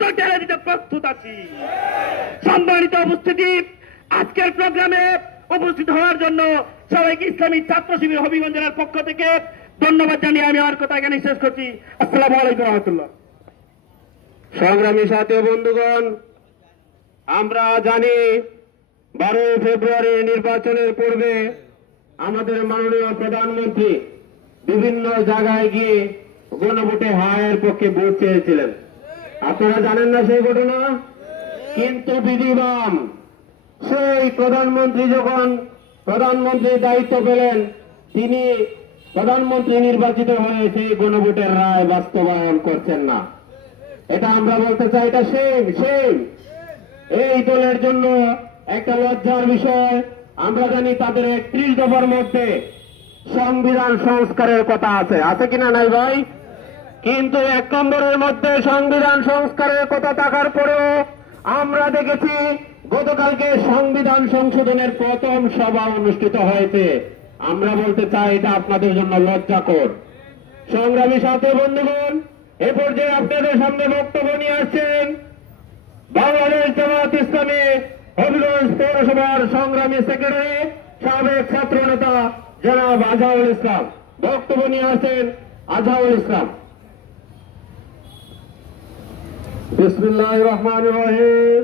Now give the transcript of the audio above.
রক্ত ঢেলে দিতে প্রস্তুত আছি। সম্মানিত উপস্থিতি, আজকের প্রোগ্রামে উপস্থিত হওয়ার জন্য সবাইকে ইসলামী ছাত্র শিবির হবিগঞ্জ জেলার পক্ষ থেকে ধন্যবাদ জানিয়ে আমি আমার কথা এখানে শেষ করছি। আসসালামু আলাইকুম রহমতুল্লাহ। সংগ্রামী সাথী বন্ধুগণ, আমরা জানি 12 ফেব্রুয়ারি নির্বাচনের পূর্বে আমাদের মাননীয় প্রধানমন্ত্রী বিভিন্ন জায়গায় গিয়ে গণভোটে হায়ের পক্ষে ভোট চেয়েছিলেন। আপনারা জানেন না সেই ঘটনা? কিন্তু বিধিবাম সেই প্রধানমন্ত্রী যখন প্রধানমন্ত্রীর দায়িত্ব পেলেন, তিনি প্রধানমন্ত্রী নির্বাচিত হয়ে সেই গণভোটের রায় বাস্তবায়ন করছেন না। এটা আমরা বলতে চাই, এটা সেম এই দলের জন্য একটা লজ্জার বিষয়। আমরা জানি তাদের 31 দফার মধ্যে সংবিধান সংস্কারের কথা আছে কিনা নাই ভাই? কিন্তু 1 নম্বরের মধ্যে সংবিধান সংস্কারের কথা থাকার পরেও আমরা দেখেছি গতকালকে সংবিধান সংশোধনের প্রথম সভা অনুষ্ঠিত হয়েছে। আমরা বলতে চাই এটা আপনাদের জন্য লজ্জাকর। সংগ্রামী সাথী বন্ধুগণ, এ পর্যায়ে আপনাদের সামনে বক্তব্য নিয়ে আসছেন বাংলাদেশ জামায়াত ইসলামী হবিগঞ্জ পৌরসভার সংগ্রামী সেক্রেটারি, সাবেক ছাত্র নেতা জনাব আজহারুল ইসলাম। বক্তব্য নিয়ে আসছেন আজহারুল ইসলাম। বিসমিল্লাহির রহমানির রহিম।